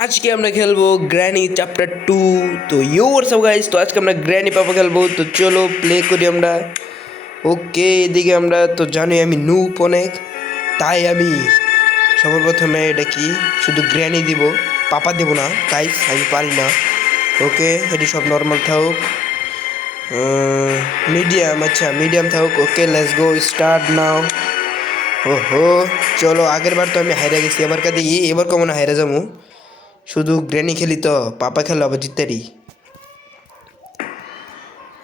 আজকে আমরা খেলবো গ্র্যানি চ্যাপ্টার 2। তো হোয়াটসঅ্যাপ গাইস, তো আজকে আমরা গ্র্যানি পাপা খেলবো। তো চলো প্লে করি আমরা। ওকে, এদিকে আমরা তো জানি আমি নুপ অনেক, তাই আমি সবার প্রথমে এটা কি শুধু গ্র্যানি দিব, পাপা দেবো না গাইস, আমি পারি না। ওকে, এটি সব নর্মাল থাকুক, মিডিয়াম, আচ্ছা মিডিয়াম থাকুক। ওকে, লেটস গো স্টার্ট নাও। ওহো, চলো, আগের বার তো আমি হাইরা গেছি, এবার কাদি এবার কমন হাইরা যাবো। শুধু গ্র্যানি খেলি তো, পাপা খেলো আবার জিততারি।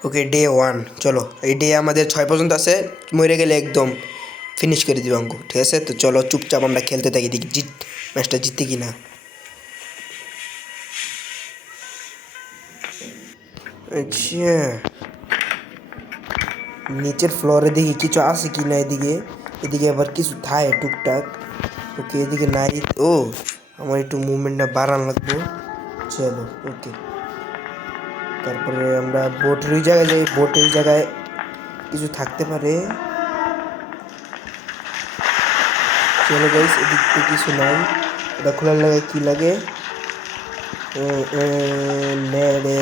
ওকে, ডে 1, চলো। এই ডে আমাদের 6 পর্যন্ত আছে, মরে গেলে একদম ফিনিশ করে দিব অঙ্ক, ঠিক আছে? তো চলো চুপচাপ আমরা খেলতে থাকি, দেখি ম্যাচটা জিততে কি না। আচ্ছা, নিচের ফ্লোরে দেখি কিছু আছে কি না, এদিকে এদিকে আবার কিছু থায় টুকটাক। ওকে, এদিকে নাই। ও, আমার একটু মুভমেন্টটা বাড়ান লাগবো। চলো, ওকে, তারপরে আমরা বোটের ওই জায়গায় যাই, বোটের জায়গায় কিছু থাকতে পারে। চলো গাইস, এদিক থেকে কিছু নাই, এটা খোলার লাগে কি লাগে, নেড়ে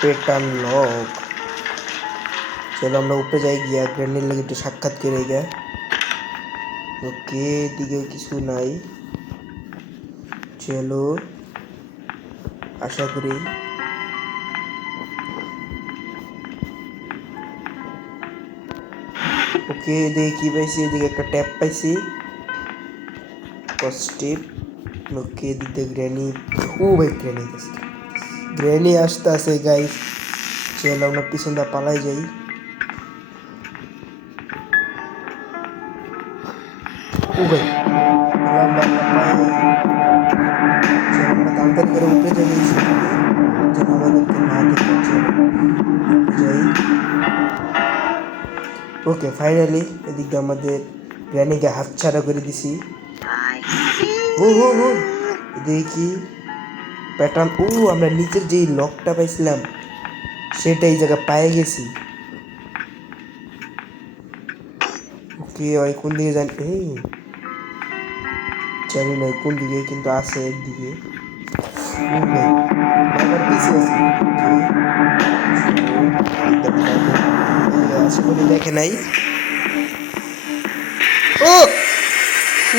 পেটান লক। চলো আমরা উপরে যাই, গিয়া গ্র্যান্ডের লাগে একটু সাক্ষাৎ করে গিয়া। ওকে, এদিকে কিছু নাই, চলো আশা করি। ওকে, এদিকে কি পাইছি, এদিকে একটা ট্যাপ পাইছি, পজিটিভ। ওকে, এদিকে গ্র্যানি, ও ভাই গ্র্যানি আসছে, গ্র্যানি আসতে আছে গাইস। চলো আমরা পিছন দা পালাই যাই। ও ভাই, আমরা তাড়াতাড়ি করে উপরে যাই, যেন আমাদেরকে না দেখতে। যাই। ওকে, ফাইনালি এদিকে আমাদের গ্র্যানিকে হাতছাড়া করে দিছি। ও ও ও, এদিকে কি প্যাটার্ন, ও আমরা নিচের যেই লকটা পাইছিলাম সেটা এই জায়গায় পায়ে গেছি। ওকে, ওই কোন দিকে জানি, এই জানি না কোন দিকে, কিন্তু আছে একদিকে। আবার পিছিয়ে আছে বলে দেখে নাই। ও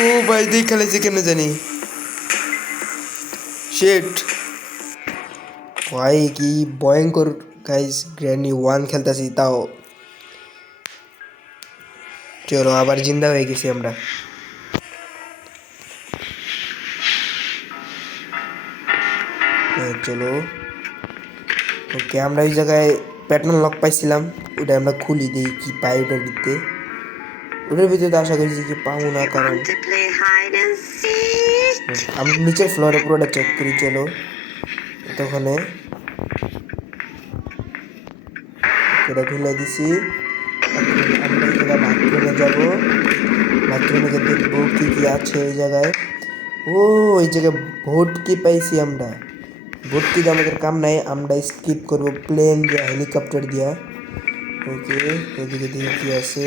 ও ভাই, দেখ খেলেছি কেমনে জানি, শেট ভাই, কি ভয়ঙ্কর গাইস। গ্র্যানি 1 খেলতেছি তাও। চলো, আবার জিন্দা হয়ে গেছি আমরা। চলো, ওকে, আমরা ওই জায়গায় প্যাটার্ন লক পাইছিলাম, ওটা আমরা খুলি, দিই কি পাই ওটার ভিতরে। ওটার ভিতরে তো আশা করছি কি পাবো না, কারণ আমরা নিচের ফ্লোরে পুরোটা চেক করি। চলো, তখন এটা খুলে দিছি। আমরা এই জায়গায় বাথরুমে যাবো, বাথরুমে দেখবো কি কি আছে এই জায়গায়। ও, এই জায়গায় ভোট কি পাইছি আমরা, ভোট কি আমাদের কাম নাই, আমরা স্কিপ করবো প্লেন দিয়া, হেলিকপ্টার দিয়া। ওকে, এদিকে দিকে কি আছে,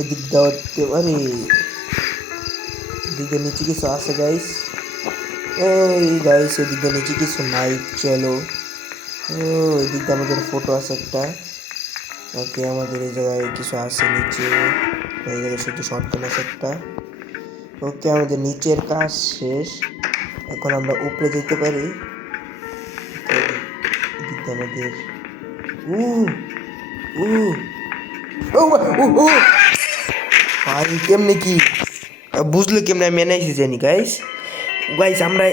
এদিক দাওয়াতে, আরে এদিকে নিচে কিছু আছে গাইস। এই গাইস, এদিকে নিচে কিছু নাই। চলো, ও এদিকে আমাদের ফটো আছে একটা। ওকে, আমাদের এই জায়গায় কিছু আছে নিচে, এই জায়গায় শুধু শর্টগান আছে একটা। ওকে, আমাদের নিচের কাজ শেষ, এখন আমরা উপরে যেতে পারি। এদিকে আমাদের উ উ ও ও ও ভাই, কেমনে কি বুঝলো, কেমনে আমি এনাইছি জানি গাইস। গাইস আমরা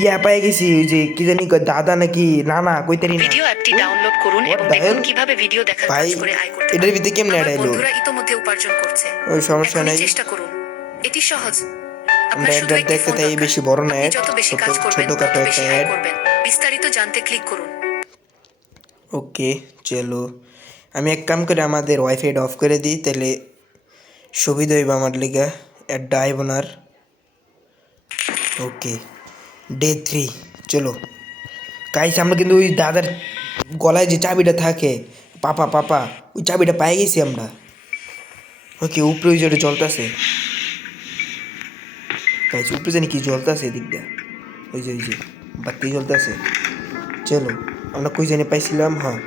ইয়া পেয়ে গেছি, ওই যে কি জানি কয়, দাদা নাকি নানা কইতারি না, ভিডিও অ্যাপটি ডাউনলোড করুন এবং দেখুন কিভাবে ভিডিও দেখার কাজ করে আয় করতে এটার ভিতরে কেমনে আমার আইলো? বন্ধুরা ইতোমধ্যে উপার্জন করছে। ওই সমস্যা এখনই নাই, চেষ্টা করুন, এটি সহজ। আমরা আপনার শুধু অ্যাড একটি দেখতে ফোন তাই, দরকার। বেশি বড় না আপনি অ্যাড, যত বেশি ছোট কাজ করবেন তত ছোটখাটো একটা বেশি আয় অ্যাড। করবেন। বিস্তারিত জানতে ক্লিক করুন। ওকে, চলো আমি এক কাম করে আমাদের ওয়াইফাইটা অফ করে দিই, তাহলে সুবিধা হইব আমার লিগা, অ্যাডটা আইব না আর। ওকে, ডে 3, চলো গাইস, আমরা কিন্তু ওই দাদার গলায় যে চাবিটা থাকে, পাপা পাপা, ওই চাবিটা পেয়ে গেছি আমরা। ওকে, উপরে ওই যেটা চলতেছে। গাইস উপরে জানি কি জ্বলতেছে এদিক দিয়ে, ওই যে বাতি জ্বলতেছে। চলো আমরা কই জানি পাইছিলাম, হ্যাঁ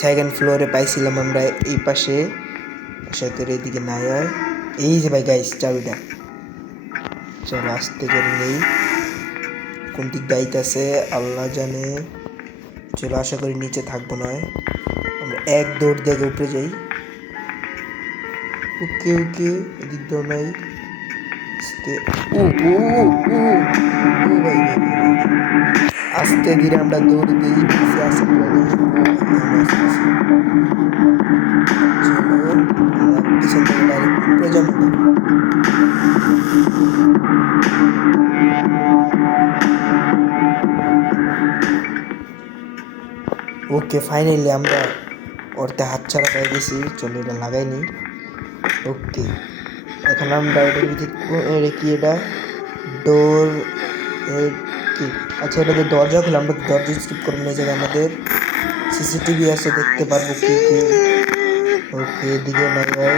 সেকেন্ড ফ্লোরে পাইছিলাম আমরা এই পাশে। আশা করি এদিকে নাই হয়। এই যে ভাই গাইস চাবিটা, চলো আস্তে করে নেই, কোন দিক দায়িত্বে আল্লাহ জানে। চলো আশা করি নিচে থাকবো নয়, আমরা এক দৌড় দেখে উপরে যাই। ওকে ওকে এদিক দাও নাই, আস্তে ও ও ও ও ভাই ভাই, আস্তে ধীরে আমরা দৌড় দিই, পিছিয়ে আসি চলো আমরা পিছন থেকে ডাইরেক্ট উপরে যাবো। ওকে ফাইনালি আমরা ওরতে হাতছাড়া পেয়ে গেছি, চলো এটা লাগাইনি। ওকে এখন আমরা এটার ভিতরে কি এটা ডোর কি, আচ্ছা এটা তো দরজা খুলে, আমরা দরজা স্কিপ করবো না, এই জায়গায় আমাদের সিসিটিভি আছে, দেখতে পারবো কি কি। ওকে এদিকে নাই ভাই,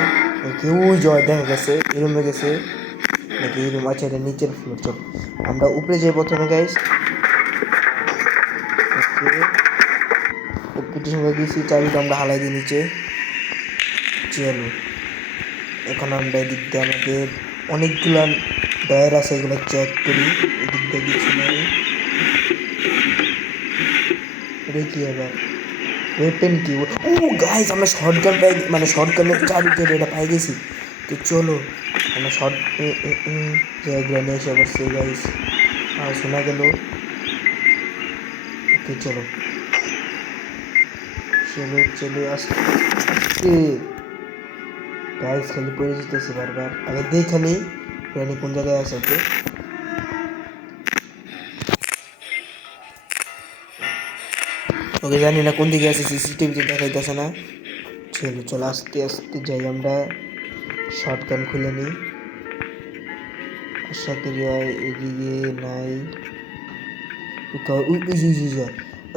ওকে ওই জয় দেখা গেছে এই রুমে গেছে নাকি, এই রুম আছে, এটা নিচের ফ্লোর। চল আমরা উপরে যাই প্রথমে গাইস। ওকে উপরে সঙ্গে দিয়েছি চাবিটা, আমরা হালাই দিই নিচে। চলো এখন আমরা এদিক দিয়ে আমাদের অনেকগুলো ডয়ার আছে, এগুলো চেক করি। এদিক দিয়ে কিছু নাই, এটা কি আবার ওয়েপেন কি, ও গাইস আমরা শর্টগান পাই, মানে শর্টগানের চাবি তো এটা পাই গেছি। তো চলো আমরা শর্ট গ্রানে এসে বসছে গাইস, শোনা গেল। ওকে চলো চলো চলো আস্তে আস্তে গাইস, খালি পড়ে যেতেছে বারবার। আগে দেখে নেই গ্রানি কোন জায়গায় আছে। ওকে ওকে জানি না কোন দিকে আছে, সিসিটিভিতে দেখাইতেছে না। চলো চলো আস্তে আস্তে যাই, আমরা শর্টগান খুলে নিই। আশা করি এদিকে নাই,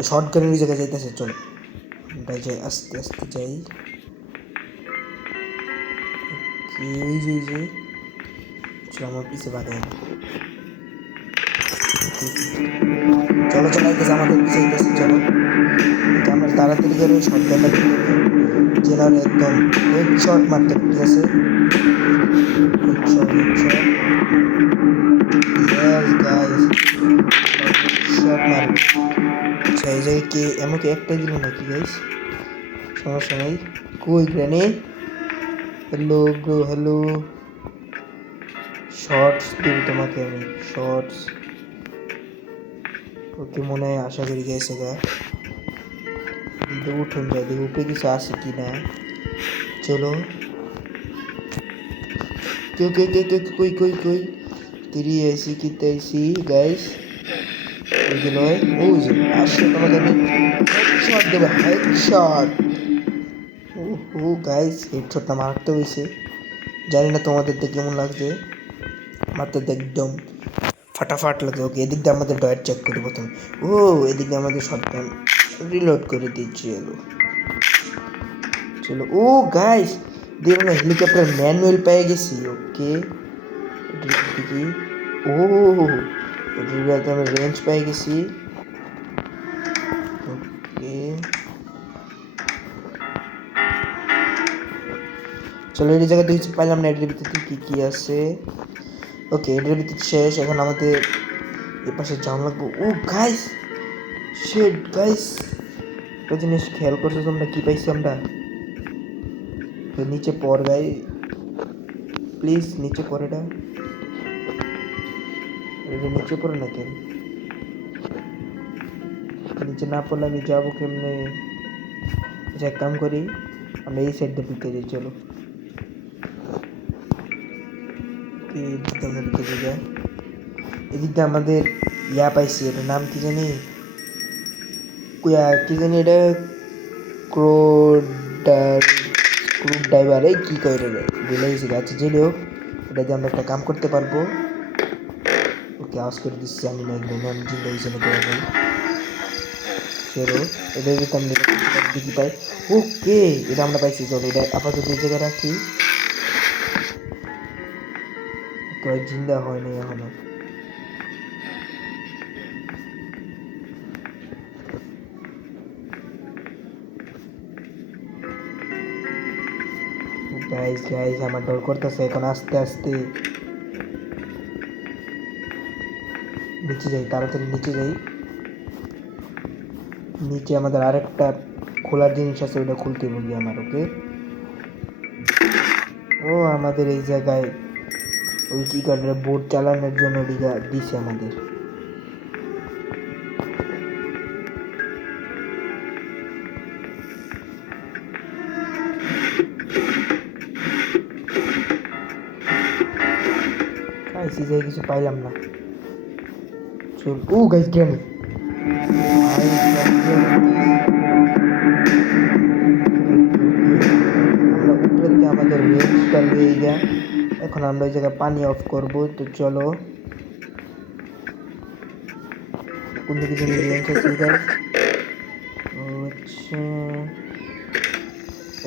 শর্টগানের ওই জায়গায় যাইতেছে। চলো আমরা যাই আস্তে আস্তে যাই। ওই যে চলো আমার পিছিয়ে বাগাই, চলো চলো আইতেছে আমাদের পিছিয়ে আইতেছে। চলো আমরা তাড়াতাড়ি করে শর্টগানটা খুলে নিই, যেন একদম হেডশট মারতে, ঠিক আছে headshot headshot, yes guys shot মারব। আচ্ছা এই জায়গায় কি আমাকে একটাই দিল নাকি গাইস, সমস্যা নাই। কই গ্রেনে, হ্যালো ব্রো হ্যালো, শর্টস দিব তোমাকে আমি, শর্টস। ওকে মনে হয় আশা করি গেছে গা, উঠুন যাই দেখি উপরে কিছু আছে কি না। চলো কেউ কে কে কে কই কই কই তিরি আইসি কিতে আইসি গাইস, ওইগুলো ওই যে আসছে তোমাকে আমি হেডশট দেবো, হেডশট। ও গাইস হেডশটটা মারতে হয়েছে, জানি না তোমাদের দেখে কেমন লাগছে, মারতে একদম ফাটাফাট লাগে। ওকে এদিক দিয়ে আমাদের ডয়েট চেক করি প্রথমে। ও এদিক দিয়ে আমাদের শটগান রিলোড করে দিচ্ছি। চলো চলো ও গাইস দেখো না হেলিকপ্টার ম্যানুয়াল পেয়ে গেছি। ওকে কি ও এটাতে আমরা রেঞ্জ পেয়ে গেছি। ওকে চলো এই জায়গাতে কিছু পাইলাম না, এটার ভিতরে কি কি আছে। ওকে এটার ভিতরে শেষ, এখন আমাদের এ পাশে যাওয়া লাগবো। ও গাইস শিট গাইস, একটা জিনিস খেয়াল করছো তোমরা, কি পাইছি আমরা, নিচে পর গাই প্লিজ, নিচে পর, এটা নিচে পড়ে না কেন, নিচে না পড়লে আমি যাবো কেমনে। আচ্ছা এক কাম করি, আমরা এই সাইড দিয়ে ঢুকে যাই। চলো এদিক দিয়ে আমাদের ইয়া পাইছি, এটার নাম কি জানি, কি জানি এটা, স্ক্রু ড্রাইভার এই কি কয় রে, ভুলে গেছি। আচ্ছা যেটা হোক, এটা দিয়ে আমরা একটা কাম করতে পারবো। ওকে আওয়াজ করে দিচ্ছি, জানি না এগুলো নাম জিন্দা হয়েছে না করে নেই। চলো এটা যদি আমরা দেখি পাই। ওকে এটা আমরা পাইছি, চলো এটা আপাতত এই জায়গায় রাখি। তো জিন্দা হয়নি এখনো। গাইস গাইস আমার ডর করতেছে এখন। আস্তে আস্তে নিচে যাই, তাড়াতাড়ি নিচে যাই। নিচে আমাদের আরেকটা খোলার জিনিস আছে, ওটা খুলতে হবে আমার। ওকে, ও আমাদের এই জায়গায় ওই কি কার্ডের বোট চালানোর জন্য দিছে আমাদের। গাইস এই জায়গায় কিছু পাইলাম না। চল, ও গাইস গ্রানি। আমরা উপরে দিয়ে আমাদের রেঞ্জটা নিয়ে যা। এখন আমরা ওই জায়গায় পানি অফ করব। তো চলো, কোন দিকে যেন রেঞ্জ আছে গাইস। ও আচ্ছা,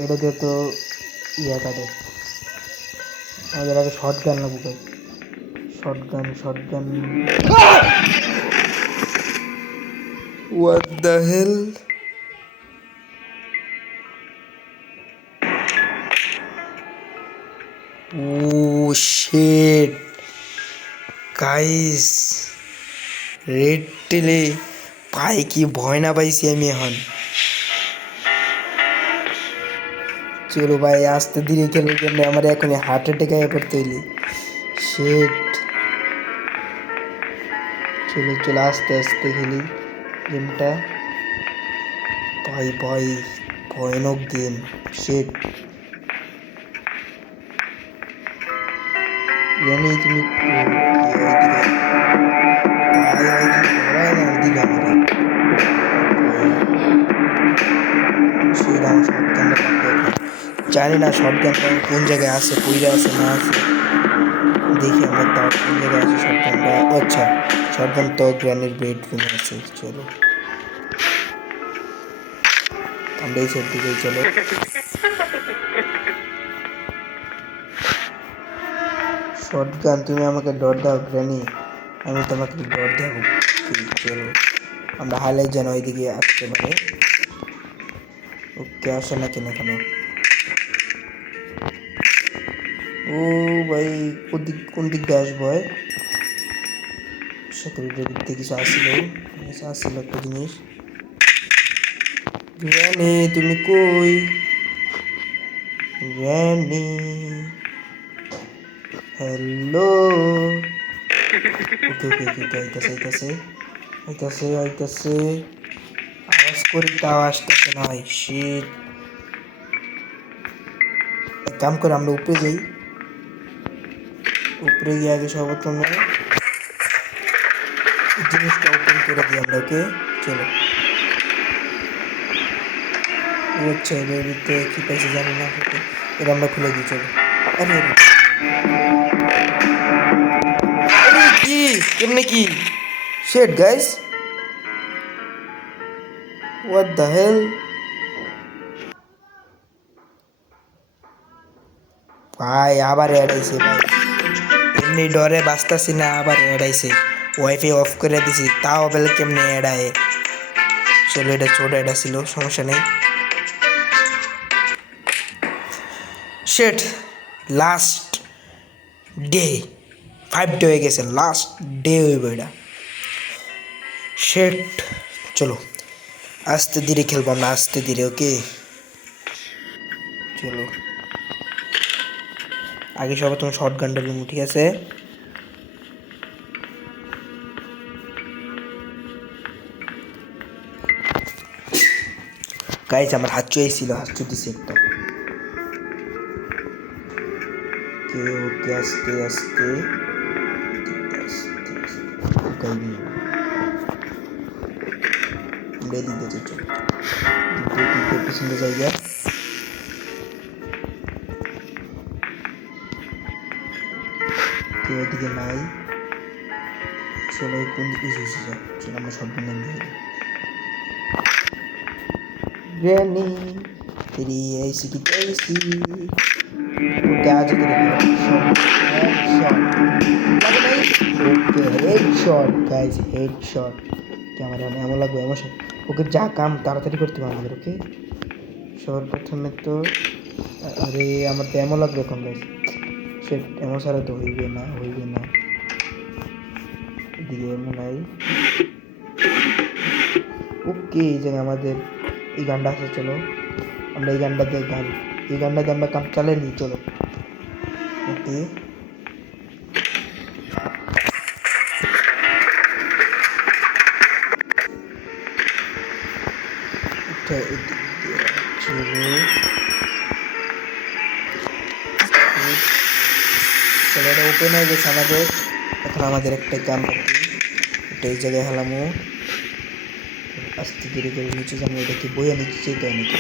এটা দিয়ে তো ইয়া কাটে। আমাদের আগে শর্ট গান লাগবে guys. Shotgun shotgun. What the hell? Oh shit. Guys, red টেলে পায়ে কি ভয় না পাইছি আমি এখন। চলো ভাই আস্তে ধীরে খেলে কেমনে, আমার এখন হার্ট অ্যাটাক আয়া পড়তে হইলি। শিট। চলো চলো আস্তে আস্তে খেলি গেমটা। ভাই ভাই ভয়ানক গেম। শিট। জানি তুমি জানি না শটগানটা কোন জায়গায় আছে, কইরা আছে না আছে। দেখি আমরা তার কোন জায়গায় আছে শটগানটা। আচ্ছা, শটগান তো গ্র্যানির বেডরুমে আছে। চলো আমরা এই সাইড দিকেই চলো। শটগান তুমি আমাকে ডর দাও গ্র্যানি, আমি তোমাকে ডর দেবো। চলো আমরা হাইলাইট যেন ওইদিকে আসতে পারে। ওকে আসে না কেন এখানে? ও ভাই কোন দিক দিয়ে আসবো? সিকিউরিটির দিক থেকে কিছু আসছিল একটা জিনিস। গ্র্যানি তুমি কই? Granny hello. ওকে ওকে ওকে আইতাছে আওয়াজ করি তাও আসতেছে না। শিট। এক কাম করে আমরা উপরে যাই। উপরে গিয়ে আগে সর্বপ্রথমে জিনিসটা ওপেন করে দিই আমরা। ওকে চলো। আচ্ছা এর ভিতরে কি পাইছি জানি না, এটা আমরা খুলে দিই। চলো। আরে আরে কি কেমনে কি? Shit guys, what the hell? ভাই আবার এড়াইছে ভাই, এমনি ডরে বাঁচতাছি না, আবার এড়াইছে। ওয়াইফাই অফ করে দিছি তাও বেলে কেমনে এড়ায়। চলো এটা ছোট এটা ছিল, সমস্যা নেই। শিট, লাস্ট ডে 5 ডে হয়ে গেছে, লাস্ট ডে হইব এটা। শিট। চলো আস্তে ধীরে খেলবো আমরা, আস্তে ধীরে। ওকে চলো আগে সবাই তোমার শর্ট গানটা নিব, ঠিক আছে? গাইস আমার হাত চুয়েছিল, হাত চুটিছে একটা। ওকে আস্তে আস্তে গাইবি আমরা এদিক দিয়ে চলো। দ্বিতীয় পিছনে জায়গা। কেউ ওদিকে নাই। চলো কোন দিকে এসেছি? চলো আমরা সব দিন গ্র্যানি তেরি ऐसी की तैसी। ওকে আজ করে হেডশট লাগে নাই। ওকে হেডশট গাইস, হেডশট। ক্যামেরা এমন লাগবে এমন। ওকে যা কাম তাড়াতাড়ি করতে হবে আমাদের। ওকে সবার প্রথমে তো আরে আমার তো এমন লাগবে এখন গাইস। সে এমন ছাড়া তো হইবে না, হইবে না। এদিকে এমন নাই। ওকে এই জায়গায় আমাদের এই গানটা আছে, চলো আমরা এই গানটাতে আমরা কাম চালিয়ে নিই, চলো। ওকে চলো চলো, এটা ওপেন হয়ে গেছে আমাদের। এখন আমাদের একটা কাম করতে, এটা এই জায়গায় হেলামো আস্তে ধীরে করে নিচে যাবো। এটা কি বইয়া নিচে যেতে হয় নাকি?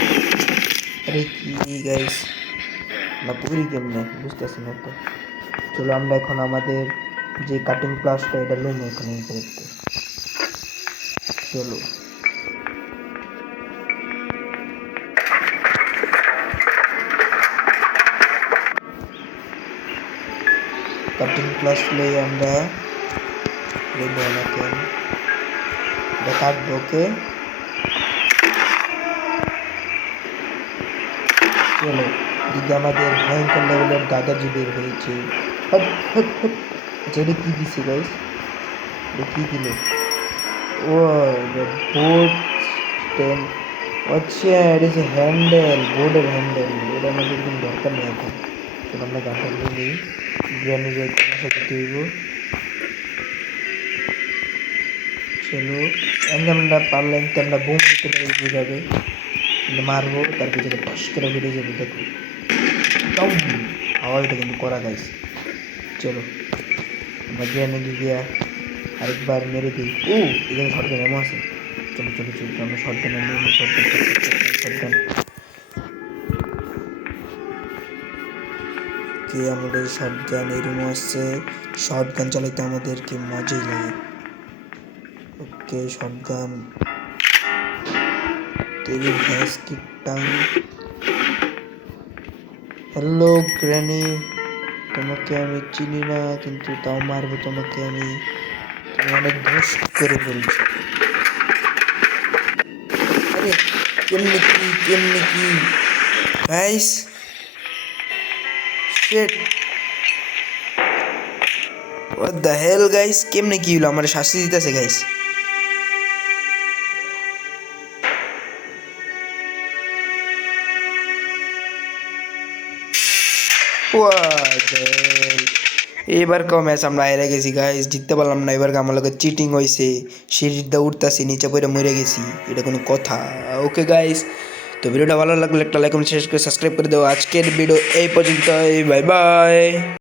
আরে কি গাইস, না পুরি কেমনে বুঝতেছি না তো। চলো আমরা এখন আমাদের যে কাটিং প্লাসটা এটা লুম এখানে দেখতে। চলো কাটিং প্লাস লই আমরা এখন এটা কাটবো। ওকে চলো, দিদি আমাদের ভয়ঙ্কর লেভেলের দাদাজি বের হয়েছে। Hot hot hot. আচ্ছা এটা কি দিছে গাইস? এটা কি দিল? ও বোর্ড স্ট্যান্ড। আচ্ছা এটা হচ্ছে হ্যান্ডেল, বোর্ডের হ্যান্ডেল। এটা আমাদের কিন্তু দরকার নেই এখন। চলো আমরা গানটা নিয়ে নিই। গ্র্যানির তামাশা দিতে হইব। চলো আমরা পারলে আমরা বুম দিতে পারি বুঝাবে, মারবো তারপর থেকে টস করে বেড়ে যাবে। দেখো আওয়াজটা কিন্তু করা গাইছে। চলো আমরা গ্রেনেডে গিয়া আরেকবার মেরে দিই। ও এখানে শটগান এমন আছে। চলো চলো চলো আমরা শটগান নিয়ে শটগান কি আমাদের শটগান এরমও আছে। শটগান চালাইতে আমাদেরকে মজাই লাগে। ওকে শটগান তেরি ভ্যাস কি টাং। হ্যালো গ্র্যানি, তোমাকে আমি চিনি না কিন্তু তাও মারবো তোমাকে আমি। তুমি অনেক দোষ করে বলছো। আরে কেমনি কি guys, shit what the hell guys, কেমনে কি হলো? আমার শাস্তি দিতেছে গাইস। এবার কেউ ম্যাচ আমরা হেরে গেছি গাইস, জিততে পারলাম না। এবার আমার লোকের চিটিং হয়েছে, সিঁড়িটা উঠতেছি নিচে পড়ে মরে গেছি, এটা কোনো কথা? ওকে গাইস, তো ভিডিওটা ভালো লাগলে একটা লাইক কমেন্ট শেয়ার করে সাবস্ক্রাইব করে দেবো। আজকের ভিডিও এই পর্যন্তই, বাই বাই।